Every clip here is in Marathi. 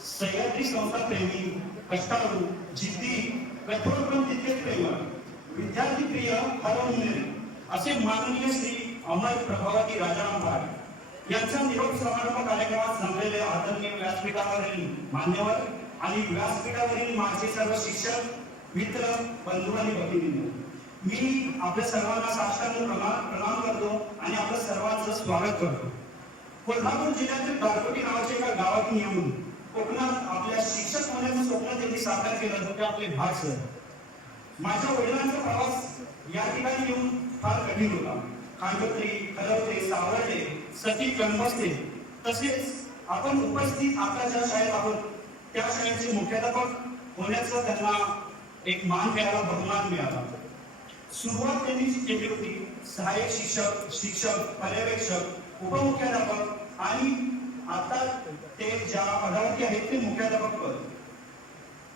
सह्याद्री संस्था प्रेमी, कष्टाळू, जिद्दी, कठोर पण तितकेच प्रेमळ, विद्यार्थी प्रिय, हरवणारे असे माननीय श्री अमर प्रभावती राजाराम भाट यांचा निरोप समारंभ कार्यक्रमात जमलेले आदरणीय व्यासपीठावरील मान्यवर आणि व्यासपीठावरील माझे सर्व शिक्षक, मित्र, बंधू आणि भगिनी, मी आपल्या सर्वांना साष्टांग प्रणाम करतो आणि आपल्या सर्वांचं स्वागत करतो. कोल्हापूर जिल्ह्यातील गारगोटी नावाच्या एका गावातून येऊन कोकणात आपल्या शिक्षक होण्याचं स्वप्न त्यांनी साकार केलं होते आपले भाट सर. माझ्या वडिलांचा प्रवास या ठिकाणी येऊन फार कठीण होता. खांडोत्री, खलवते, सावर्डे, सती, कणबसते तसेच आपण उपस्थित आता ज्या शाळेत आहोत त्या शाळेचे मुख्याध्यापक होण्याचा त्यांना एक मान मिळाला, बहुमान मिळाला. सुरुवात त्यांनी केली होती सहाय्यक शिक्षक, पर्यवेक्षक, उपमुख्याध्यापक आणि आता ते ज्या पदावरती आहेत ते मुख्याध्यापक पद.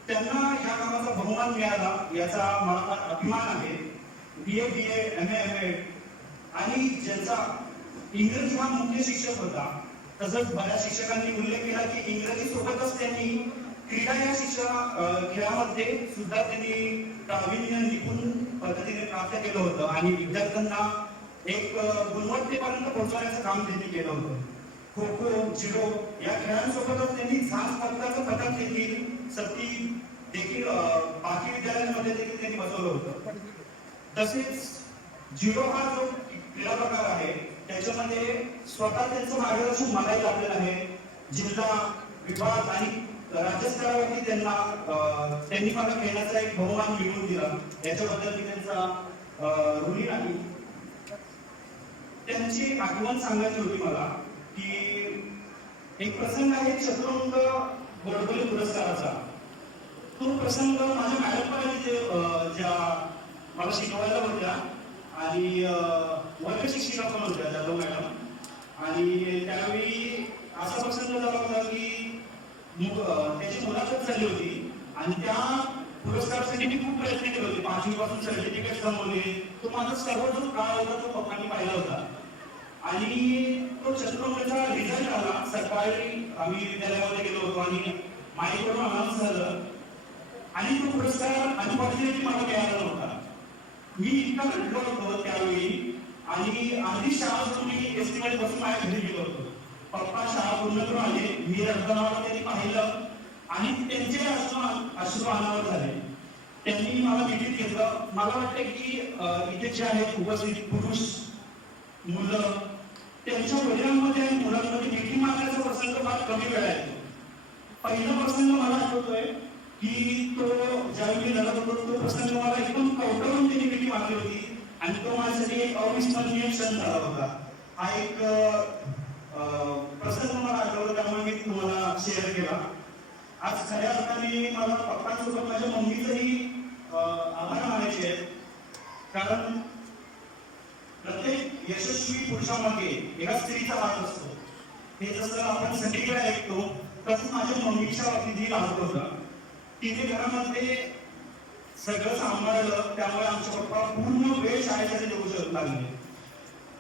त्यांना या कामाचा बहुमान मिळाला याचा मला अभिमान आहे. BA, MA, MA आणि ज्यांचा इंग्रजी हा मुख्य शिक्षक होता. तसंच बऱ्याच शिक्षकांनी उल्लेख केला की इंग्रजी सोबतच त्यांनी क्रीडा या खेळामध्ये सुद्धा त्यांनी प्रावीण्य निपुण पद्धतीने प्राप्त केलं होतं आणि विद्यार्थ्यांना एक गुणवत्तेपर्यंत पोहोचवण्याचं काम त्यांनी केलं होतं. खो खो, जुडो या खेळांसोबतच त्यांनी झांज पदकाचं पदक देखील सती देखील बाकी विद्यालयांमध्ये देखील त्यांनी बसवलं होतं. तसेच जुडो हा जो क्रीडा प्रकार आहे त्याच्यामध्ये स्वतः त्यांचं मार्गदर्शन मलाही लाभलेलं आहे. जिल्हा, विभाग आणि राज्यस्तरावरती त्यांनी मला खेळण्याचा एक बहुमान मिळवून दिला. याच्याबद्दल मी त्यांचा ऋणी आहे. त्यांची आठवण सांगायची होती मला की एक प्रसंग आहे चतुरंग गोडबोले पुरस्काराचा. तो प्रसंग माझ्या मॅडम ज्या मला शिकवायला होत्या आणि वर्ग शिक्षिका पण होत्या जाधव मॅडम. आणि त्यावेळी असा प्रसंग झाला होता की त्याची मुलाखत झाली होती आणि त्या पुरस्कारासाठी मी खूप प्रयत्न केले होते. 5वी पासून सर्टिफिकेट जमवले. तो माझा सर्व जो काळ होता तो पप्पांनी पाहिला होता आणि तो चतुरंगाचा रिझल्ट आला. सकाळी आम्ही विद्यालयामध्ये गेलो होतो आणि माईकडून अनाउन्स झालं आणि तो पुरस्कार अनफॉर्च्युनेटली मला मिळाला नव्हता. मी इतका रडलो होतो त्यावेळी आणि अगदी शाळा सोडून मी एसटीमध्ये बसून माझ्या घरी गेलो होतो. पप्पा शाळा पूर्ण करून आले. मी रडताना त्यांनी पाहिलं आणि त्यांचे अश्रू अनावर झाले. त्यांनी मला मिठीत घेतलं. मला वाटतं की इथे जे आहेत उपस्थित पुरुष, मुलं, त्यांच्या वडिलांमध्ये आणि मुलांमध्ये मिठी मारण्याचा प्रसंग फार कमी वेळा येतो. पहिला प्रसंग मला आठवतोय की तो ज्यावेळी लढत होतो तो प्रसंग मला एकदम कवटाळून त्यांनी मिठी मारली होती आणि तो माझ्यासाठी एक अविस्मरणीय क्षण झाला होता. हा एक प्रसंग मला आठवला त्यामुळे मी तुम्हाला शेअर केला. आज खऱ्या अर्थाने मला पप्पांसोबत माझ्या मम्मीचंही आभार मानायचे आहेत. कारण प्रत्येक यशस्वी पुरुषामागे एका स्त्रीचा हात असतो. हे जसं आपण सगळीकडे ऐकतो तसंच माझ्या मम्मीच्या बाबतीतही राहत होता. तिने घरामध्ये सगळं सांभाळलं त्यामुळे आमचे पप्पा पूर्ण वेळ शाळेसाठी देऊ शकत लागले.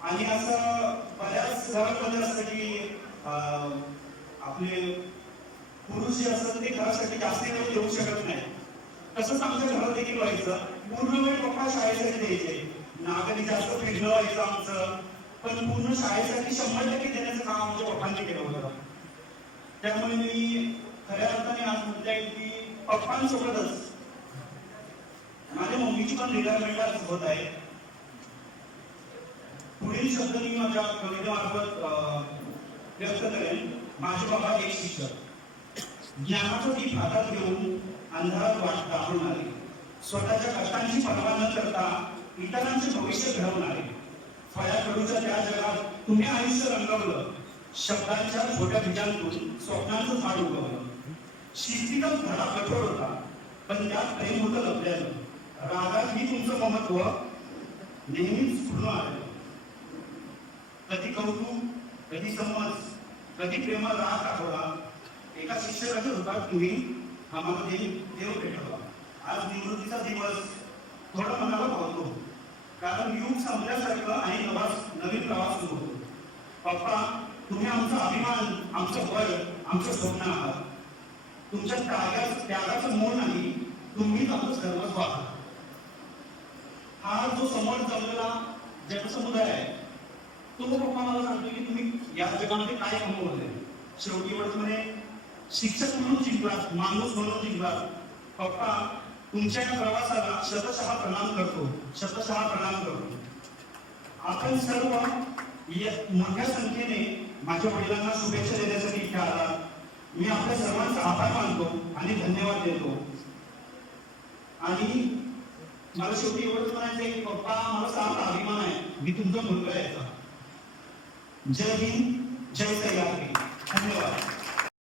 आणि असं बऱ्याच घरामध्ये असतं की आपले पुरुष जे असतात ते घरासाठी जास्त वेळ देऊ शकत नाही. तसंच आमच्या घरात देखील व्हायचं. पूर्ण वेळ पप्पा शाळेसाठी द्यायचे. नागरी जास्त फिरणं व्हायचं आमचं, पण पूर्ण शाळेसाठी 100% देण्याचं काम आमच्या पप्पांनी केलं होतं. त्यामुळे मी खऱ्या अर्थाने आज म्हणता येईल की पप्पांसोबतच माझ्या मम्मीची पण रिटायरमेंट होत आहे. पुढील शब्द मी माझ्या कवितेमार्फत व्यक्त करेन. माझे बाबा एक शिक्षक, ज्ञानाचा दीप हातात घेऊन अंधारात वाट दाखवणारे, स्वतःच्या कष्टांची पर्वा न करता इतरांचे भविष्य घडवणारे, फळ्याकडूच्या त्या जगात तुम्ही आयुष्य रंगवलं, शब्दांच्या छोट्या बीजांतून स्वप्नांचं झाड उगवलं. शिस्तीचा धडा कठोर होता पण त्यात प्रेम होतं लपलेलं. रागात ही तुमचं महत्व नेहमीच पूर्ण आलं. कधी कौतुक, कधी समज, कधी प्रेमाला राग दाखवला. एका शिक्षकाच्या रूपात तुम्ही आम्हाला देव भेटवला. आज निवृत्तीचा दिवस थोडा मनाला भावतो कारण युग संपल्यासारखं आणि नवीन प्रवास सुरू होतो. पप्पा, तुम्ही आमचा अभिमान, आमचं बळ, आमचं स्वप्न आहात. तुमच्या त्यागाचं मोल नाही, तुम्हीच आपलं सर्वस्व आहात. हा जो समोर जमलेला जनसमुदाय आहे, तो पप्पा मला सांगतो की तुम्ही या जगामध्ये काय कमवलंय. शेवटी म्हणे शिक्षक म्हणून जिंकलात, माणूस म्हणून जिंकलात. पप्पा, तुमच्या या प्रवासाला शतशः प्रणाम करतो, शतशः प्रणाम करतो. आपण सर्व मोठ्या संख्येने माझ्या वडिलांना शुभेच्छा देण्यासाठी इथे आलात. मी आपल्या सर्वांचा आभार मानतो आणि धन्यवाद देतो. आणि मला शेवटी एवढंच म्हणायचंय की पप्पा, मला सारा अभिमान आहे, मी तुमचा मुलगा आहे. जय हिंद, जय सह्याद्री. धन्यवाद.